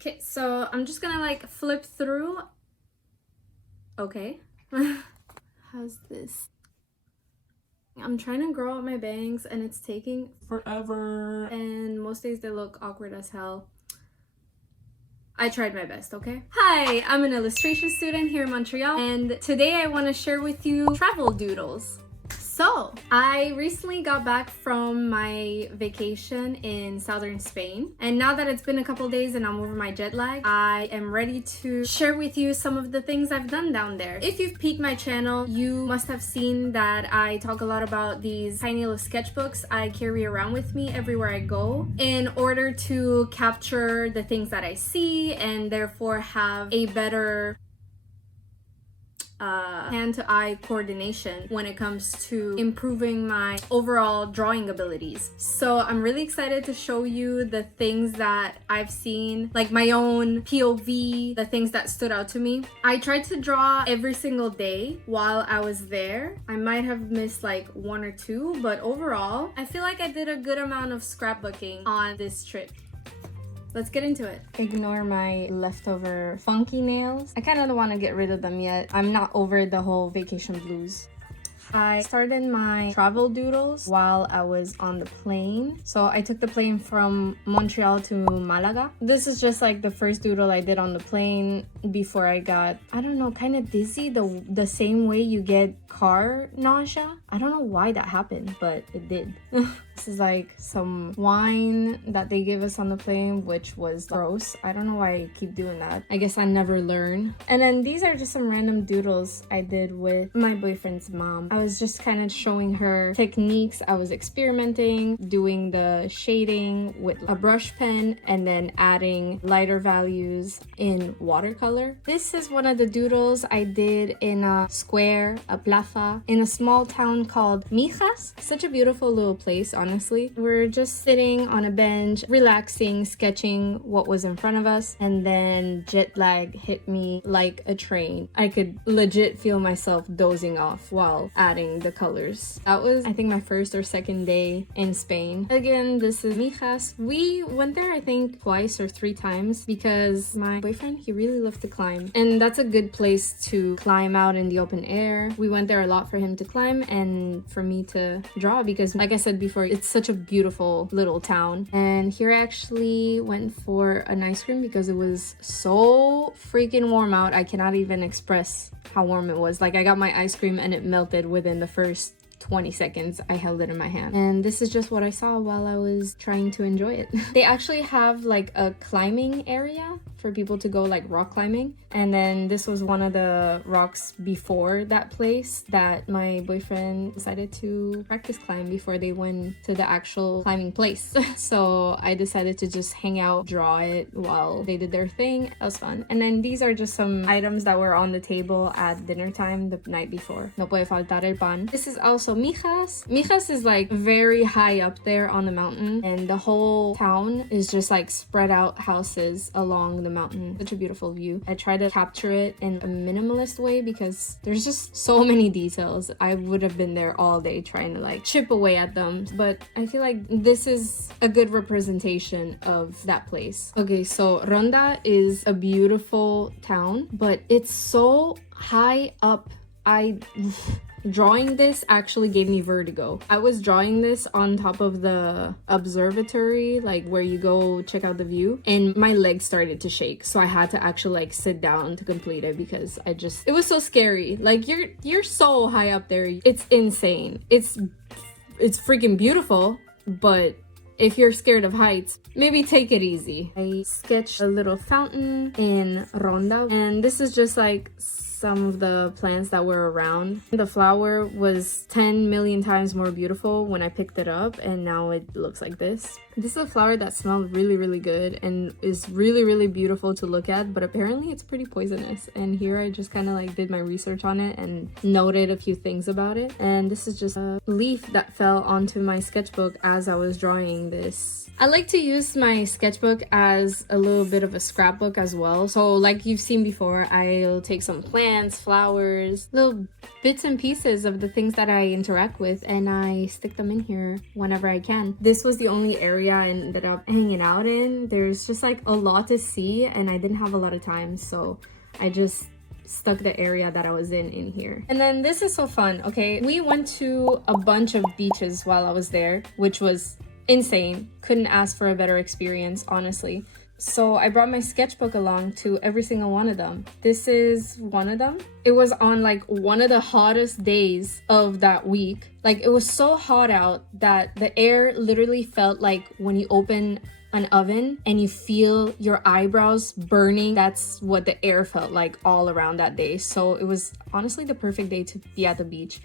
Okay, so I'm just gonna like flip through. Okay. How's this? I'm trying to grow out my bangs and it's taking forever. And most days they look awkward as hell. I tried my best, okay? Hi, I'm an illustration student here in Montreal, and today I want to share with you travel doodles. So, I recently got back from my vacation in southern Spain, and now that it's been a couple days and I'm over my jet lag, I am ready to share with you some of the things I've done down there. If you've peeked my channel, you must have seen that I talk a lot about these tiny little sketchbooks I carry around with me everywhere I go in order to capture the things that I see and therefore have a better hand-to-eye coordination when it comes to improving my overall drawing abilities. So I'm really excited to show you the things that I've seen, like my own POV, the things that stood out to me. I tried to draw every single day while I was there. I might have missed like one or two, but overall, I feel like I did a good amount of scrapbooking on this trip. Let's get into it. Ignore my leftover funky nails. I kind of don't want to get rid of them yet. I'm not over the whole vacation blues. I started my travel doodles while I was on the plane. So I took the plane from Montreal to Malaga. This is just like the first doodle I did on the plane before I got, I don't know, kind of dizzy the same way you get car nausea. I don't know why that happened, but it did. This is like some wine that they gave us on the plane, which was gross. I don't know why I keep doing that. I guess I never learn. And then these are just some random doodles I did with my boyfriend's mom. I was just kind of showing her techniques. I was experimenting, doing the shading with a brush pen and then adding lighter values in watercolor. This is one of the doodles I did in a square, a plaza, in a small town called Mijas. Such a beautiful little place, honestly. We're just sitting on a bench, relaxing, sketching what was in front of us, and then jet lag hit me like a train. I could legit feel myself dozing off while adding the colors. That was, I think, my first or second day in Spain. Again, this is Mijas. We went there, I think, twice or three times because my boyfriend, he really loved to climb. And that's a good place to climb out in the open air. We went there a lot for him to climb and for me to draw because, like I said before, it's such a beautiful little town. And here I actually went for an ice cream because it was so freaking warm out. I cannot even express how warm it was. Like, I got my ice cream and it melted within the first 20 seconds I held it in my hand. And this is just what I saw while I was trying to enjoy it. They actually have like a climbing area for people to go like rock climbing, and then this was one of the rocks before that place that my boyfriend decided to practice climb before they went to the actual climbing place. So I decided to just hang out, draw it while they did their thing. It was fun. And then these are just some items that were on the table at dinner time the night before. No puede faltar el pan. This is also Mijas. Mijas is like very high up there on the mountain, and the whole town is just like spread out houses along the mountain. Such a beautiful view. I try to capture it in a minimalist way because there's just so many details. I would have been there all day trying to like chip away at them, but I feel like this is a good representation of that place. Okay, so Ronda is a beautiful town, but it's so high up. Drawing this actually gave me vertigo. I was drawing this on top of the observatory, like where you go check out the view, and my legs started to shake. So I had to actually like sit down to complete it because it was so scary. Like you're so high up there. It's insane. It's freaking beautiful, but if you're scared of heights, maybe take it easy. I sketched a little fountain in Ronda, and this is just like some of the plants that were around. The flower was 10 million times more beautiful when I picked it up, and now it looks like this. This is a flower that smelled really, really good and is really, really beautiful to look at, but apparently it's pretty poisonous. And here I just kind of like did my research on it and noted a few things about it. And this is just a leaf that fell onto my sketchbook as I was drawing this. I like to use my sketchbook as a little bit of a scrapbook as well. So like you've seen before, I'll take some plants plants, flowers, little bits and pieces of the things that I interact with, and I stick them in here whenever I can. This was the only area I ended up hanging out in. There's just like a lot to see and I didn't have a lot of time, so I just stuck the area that I was in here. And then this is so fun. Okay, we went to a bunch of beaches while I was there, which was insane. Couldn't ask for a better experience, honestly. So I brought my sketchbook along to every single one of them. This is one of them. It was on like one of the hottest days of that week. Like, it was so hot out that the air literally felt like when you open an oven and you feel your eyebrows burning. That's what the air felt like all around that day. So it was honestly the perfect day to be at the beach.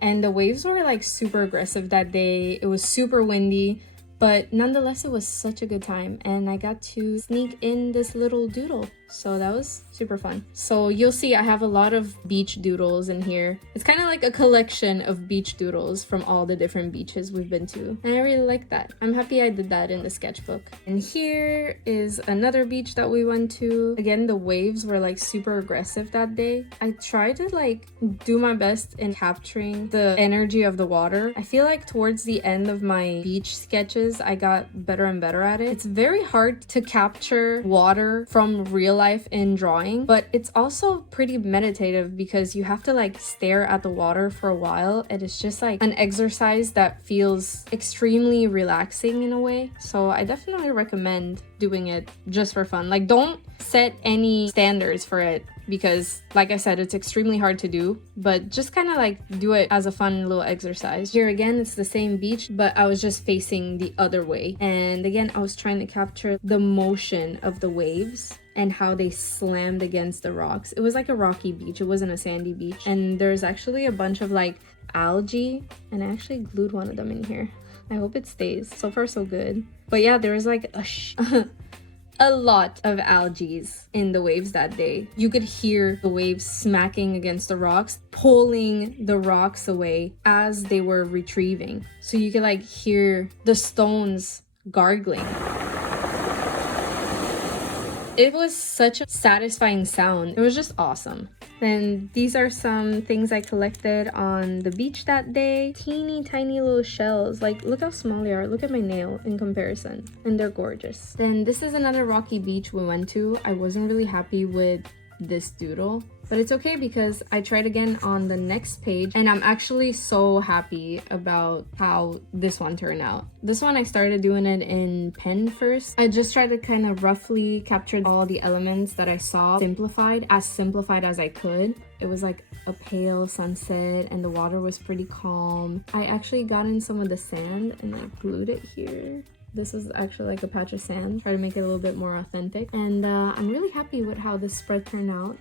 And the waves were like super aggressive that day. It was super windy, but nonetheless it was such a good time, and I got to sneak in this little doodle, so that was super fun. So you'll see I have a lot of beach doodles in here. It's kind of like a collection of beach doodles from all the different beaches we've been to, and I really like that. I'm happy I did that in the sketchbook. And here is another beach that we went to. Again, the waves were like super aggressive that day. I tried to like do my best in capturing the energy of the water. I feel like towards the end of my beach sketches I got better and better at it. It's very hard to capture water from real life in drawing, but it's also pretty meditative because you have to like stare at the water for a while, and it's just like an exercise that feels extremely relaxing in a way. So I definitely recommend doing it just for fun. Like, don't set any standards for it because, like I said, it's extremely hard to do, but just kind of like do it as a fun little exercise. Here again, it's the same beach, but I was just facing the other way, and again I was trying to capture the motion of the waves and how they slammed against the rocks. It was like a rocky beach, it wasn't a sandy beach, and there's actually a bunch of like algae, and I actually glued one of them in here. I hope it stays. So far so good. But yeah, there was like a lot of algae in the waves that day. You could hear the waves smacking against the rocks, pulling the rocks away as they were retrieving. So you could like hear the stones gargling. It was such a satisfying sound. It was just awesome. And these are some things I collected on the beach that day. Teeny tiny little shells. Like, look how small they are. Look at my nail in comparison. And they're gorgeous. Then this is another rocky beach we went to. I wasn't really happy with this doodle, but it's okay because I tried again on the next page, and I'm actually so happy about how this one turned out. This one I started doing it in pen first. I just tried to kind of roughly capture all the elements that I saw, simplified as I could. It was like a pale sunset and the water was pretty calm. I actually got in some of the sand and I glued it here. This is actually like a patch of sand. Try to make it a little bit more authentic. And I'm really happy with how this spread turned out.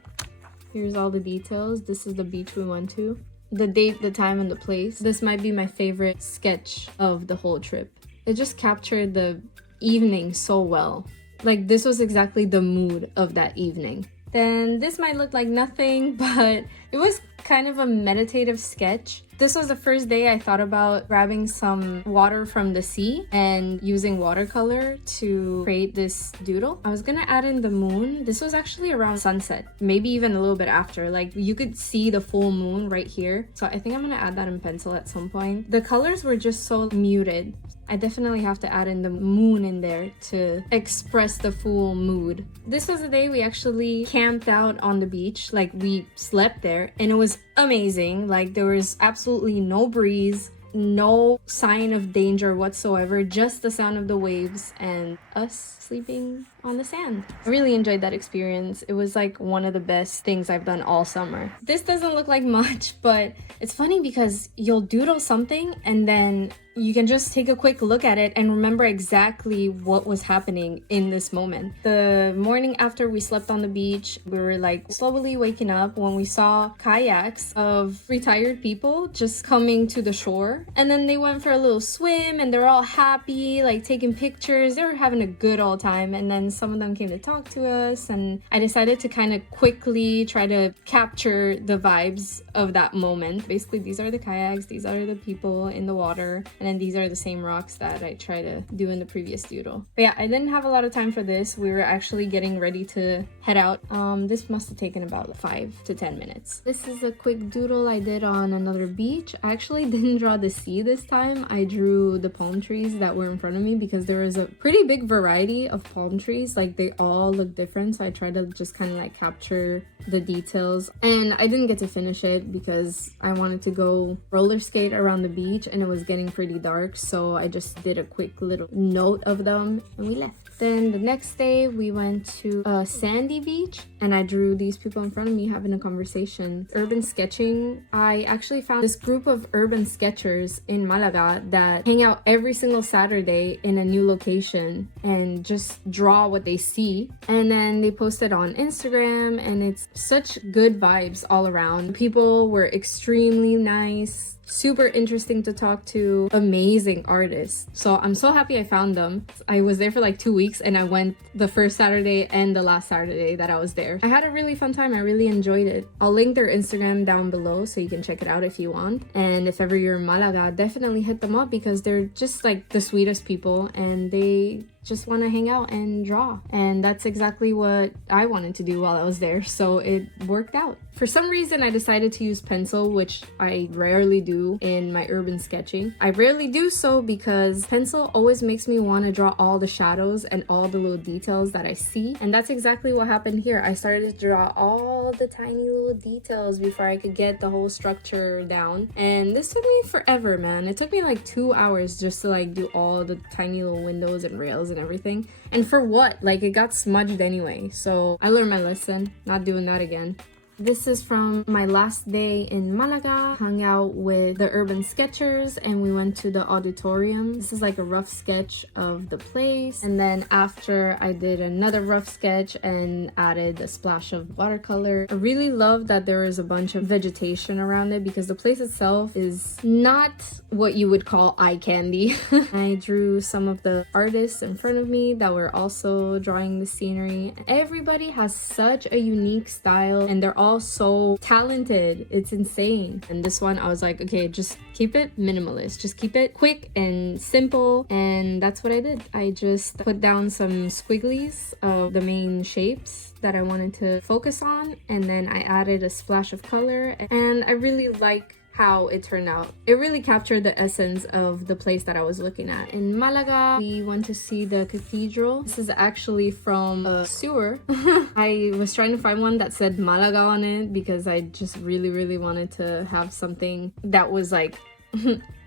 Here's all the details. This is the beach we went to. The date, the time, and the place. This might be my favorite sketch of the whole trip. It just captured the evening so well. Like, this was exactly the mood of that evening. Then this might look like nothing, but it was kind of a meditative sketch. This was the first day I thought about grabbing some water from the sea and using watercolor to create this doodle. I was gonna add in the moon. This was actually around sunset, maybe even a little bit after. Like, you could see the full moon right here. So I think I'm gonna add that in pencil at some point. The colors were just so muted. I definitely have to add in the moon in there to express the full mood. This was the day we actually camped out on the beach. Like, we slept there and it was amazing. Like, there was absolutely no breeze, no sign of danger whatsoever, just the sound of the waves and us sleeping on the sand. I really enjoyed that experience. It was like one of the best things I've done all summer. This doesn't look like much, but it's funny because you'll doodle something and then you can just take a quick look at it and remember exactly what was happening in this moment. The morning after we slept on the beach, we were like slowly waking up when we saw kayaks of retired people just coming to the shore. And then they went for a little swim and they're all happy, like taking pictures. They were having a good old time. And then and some of them came to talk to us, and I decided to kind of quickly try to capture the vibes of that moment. Basically, these are the kayaks, these are the people in the water, and then these are the same rocks that I tried to do in the previous doodle. But yeah, I didn't have a lot of time for this. We were actually getting ready to head out. This must have taken about 5 to 10 minutes. This is a quick doodle I did on another beach. I actually didn't draw the sea this time. I drew the palm trees that were in front of me because there was a pretty big variety of palm trees. Like, they all look different, so I tried to just kind of like capture the details. And I didn't get to finish it because I wanted to go roller skate around the beach and it was getting pretty dark, so I just did a quick little note of them and we left. Then the next day we went to a sandy beach and I drew these people in front of me having a conversation. Urban sketching. I actually found this group of urban sketchers in Malaga that hang out every single Saturday in a new location and just draw what they see, and then they post it on Instagram, and it's such good vibes all around. People were extremely nice, super interesting to talk to, amazing artists. So I'm so happy I found them. I was there for like 2 weeks and I went the first Saturday and the last Saturday that I was there. I had a really fun time. I really enjoyed it. I'll link their Instagram down below so you can check it out if you want. And if ever you're in Malaga, definitely hit them up because they're just like the sweetest people and they just want to hang out and draw. And that's exactly what I wanted to do while I was there, so it worked out. For some reason, I decided to use pencil, which I rarely do in my urban sketching. I rarely do so because pencil always makes me want to draw all the shadows and all the little details that I see, and that's exactly what happened here. I started to draw all the tiny little details before I could get the whole structure down, and this took me forever, man. It took me like 2 hours just to like do all the tiny little windows and rails and everything. And for what? Like, it got smudged anyway, so I learned my lesson. Not doing that again. This is from my last day in Malaga. Hung out with the urban sketchers and we went to the auditorium. This is like a rough sketch of the place, and then after I did another rough sketch and added a splash of watercolor. I really love that there is a bunch of vegetation around it because the place itself is not what you would call eye candy. I drew some of the artists in front of me that were also drawing the scenery. Everybody has such a unique style and they're all so talented. It's insane. And this one I was like, okay, just keep it minimalist, just keep it quick and simple, and that's what I did. I just put down some squigglies of the main shapes that I wanted to focus on, and then I added a splash of color, and I really like how it turned out. It really captured the essence of the place that I was looking at. In Malaga, we went to see the cathedral. This is actually from a sewer. I was trying to find one that said Malaga on it because I just really wanted to have something that was like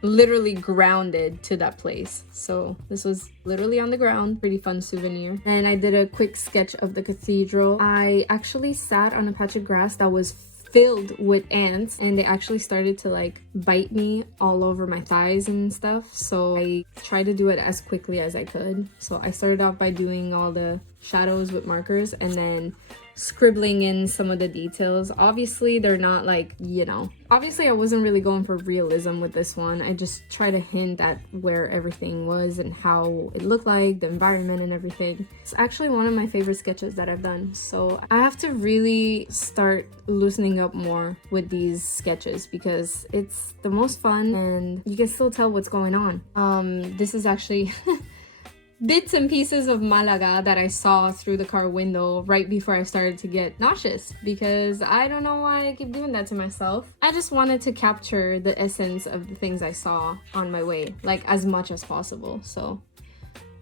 literally grounded to that place. So this was literally on the ground. Pretty fun souvenir. And I did a quick sketch of the cathedral. I actually sat on a patch of grass that was filled with ants, and they actually started to like bite me all over my thighs and stuff, so I tried to do it as quickly as I could. So I started off by doing all the shadows with markers and then scribbling in some of the details. Obviously they're not like, you know, obviously I wasn't really going for realism with this one. I just try to hint at where everything was and how it looked like, the environment and everything. It's actually one of my favorite sketches that I've done, so I have to really start loosening up more with these sketches because it's the most fun and you can still tell what's going on. This is actually bits and pieces of Malaga that I saw through the car window right before I started to get nauseous, because I don't know why I keep doing that to myself. I just wanted to capture the essence of the things I saw on my way, like as much as possible. So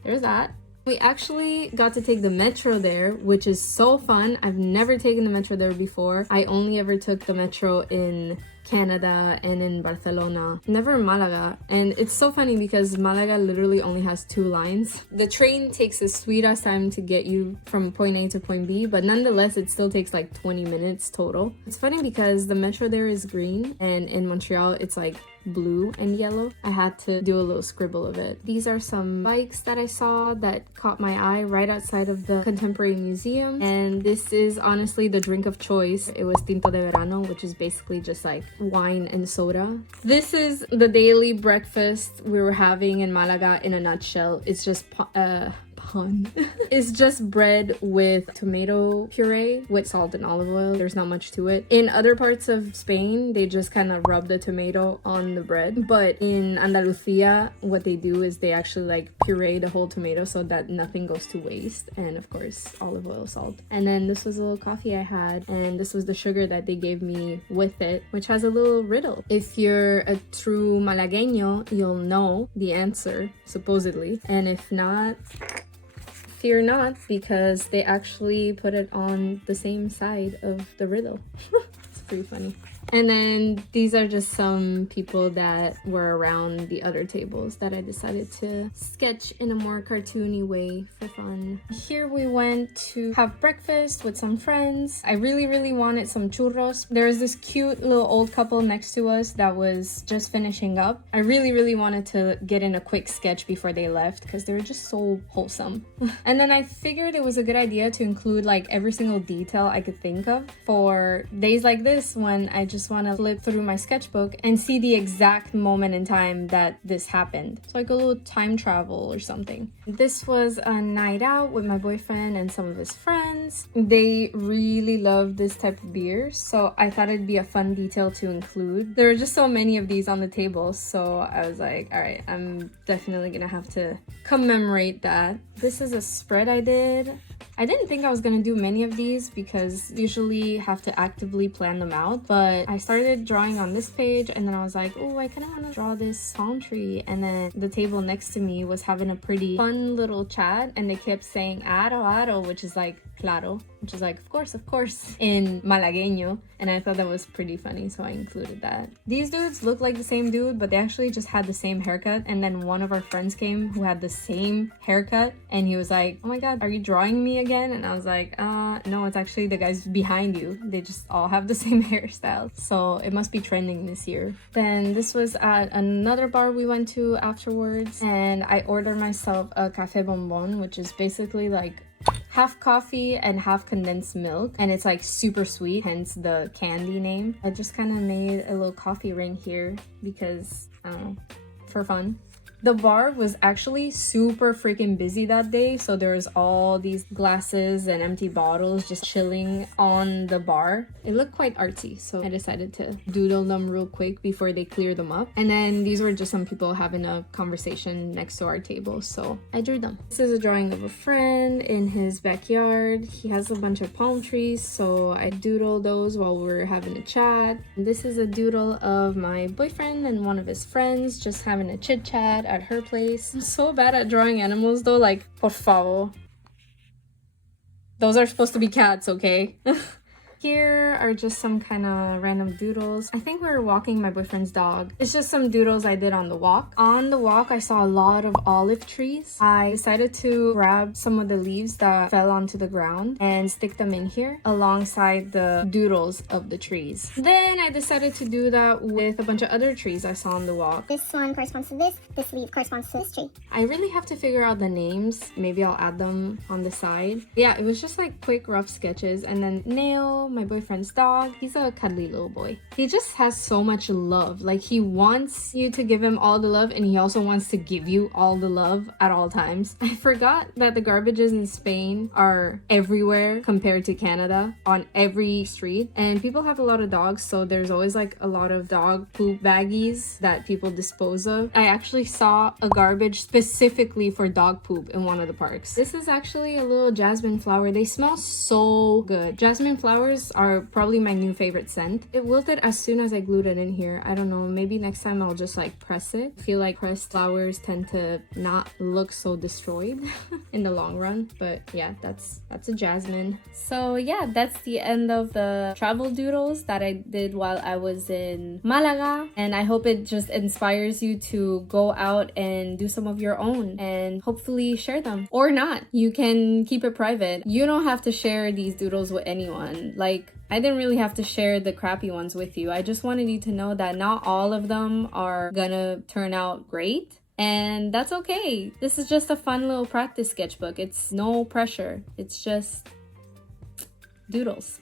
there's that. We actually got to take the metro there, which is so fun. I've never taken the metro there before. I only ever took the metro in Canada and in Barcelona, never in Malaga. And it's so funny because Malaga literally only has 2 lines. The train takes the sweetest time to get you from point A to point B, but nonetheless it still takes like 20 minutes total. It's funny because the metro there is green and in Montreal it's like blue and yellow. I had to do a little scribble of it. These are some bikes that I saw that caught my eye right outside of the Contemporary Museum, and this is honestly the drink of choice. It was tinto de verano, which is basically just like wine and soda. This is the daily breakfast we were having in Malaga in a nutshell. It's just ton. It's just bread with tomato puree with salt and olive oil. There's not much to it. In other parts of Spain, they just kind of rub the tomato on the bread. But in Andalusia, what they do is they actually like puree the whole tomato so that nothing goes to waste. And of course, olive oil, salt. And then this was a little coffee I had. And this was the sugar that they gave me with it, which has a little riddle. If you're a true Malagueño, you'll know the answer, supposedly. And if not, fear not, because they actually put it on the same side of the riddle. It's pretty funny. And then these are just some people that were around the other tables that I decided to sketch in a more cartoony way for fun. Here we went to have breakfast with some friends. I really wanted some churros. There was this cute little old couple next to us that was just finishing up. I really wanted to get in a quick sketch before they left because they were just so wholesome. And then I figured it was a good idea to include like every single detail I could think of for days like this when I just want to flip through my sketchbook and see the exact moment in time that this happened. So like a little time travel or something. This was a night out with my boyfriend and some of his friends. They really love this type of beer, so I thought it'd be a fun detail to include. There were just so many of these on the table, so I was like, all right, I'm definitely gonna have to commemorate that. This is a spread I did. I didn't think I was gonna do many of these because usually have to actively plan them out, but I started drawing on this page and then I was like, oh, I kind of want to draw this palm tree. And then the table next to me was having a pretty fun little chat and they kept saying aro, which is like claro, which is like of course in Malagueño, and I thought that was pretty funny, so I included that. These dudes look like the same dude, but they actually just had the same haircut. And then one of our friends came who had the same haircut and he was like, oh my god, are you drawing me again? And I was like, no, it's actually the guys behind you. They just all have the same hairstyle, so it must be trending this year. Then this was at another bar we went to afterwards, and I ordered myself a café bonbon, which is basically like half coffee and half condensed milk, and it's like super sweet, hence the candy name. I just kind of made a little coffee ring here because I don't know, for fun. The bar was actually super freaking busy that day, so there was all these glasses and empty bottles just chilling on the bar. It looked quite artsy, so I decided to doodle them real quick before they clear them up. And then these were just some people having a conversation next to our table, so I drew them. This is a drawing of a friend in his backyard. He has a bunch of palm trees, so I doodled those while we were having a chat. And this is a doodle of my boyfriend and one of his friends just having a chit chat at her place. I'm so bad at drawing animals though, like, por favor. Those are supposed to be cats, okay? Here are just some kind of random doodles. I think we were walking my boyfriend's dog. It's just some doodles I did on the walk. On the walk, I saw a lot of olive trees. I decided to grab some of the leaves that fell onto the ground and stick them in here alongside the doodles of the trees. Then I decided to do that with a bunch of other trees I saw on the walk. This one corresponds to this leaf corresponds to this tree. I really have to figure out the names. Maybe I'll add them on the side. Yeah, it was just like quick rough sketches. And then Nail, my boyfriend's dog, he's a cuddly little boy. He just has so much love. Like, he wants you to give him all the love, and he also wants to give you all the love at all times. I forgot that the garbages in Spain are everywhere compared to Canada, on every street, and people have a lot of dogs, so there's always like a lot of dog poop baggies that people dispose of. I actually saw a garbage specifically for dog poop in one of the parks. This is actually a little jasmine flower. They smell so good. Jasmine flowers are probably my new favorite scent. It wilted as soon as I glued it in here. I don't know, maybe next time I'll just like press it. I feel like pressed flowers tend to not look so destroyed in the long run. But yeah, that's a jasmine. So yeah, that's the end of the travel doodles that I did while I was in Malaga, and I hope it just inspires you to go out and do some of your own and hopefully share them, or not. You can keep it private. You don't have to share these doodles with anyone. Like, I didn't really have to share the crappy ones with you. I just wanted you to know that not all of them are gonna turn out great, and that's okay. This is just a fun little practice sketchbook. It's no pressure. It's just doodles.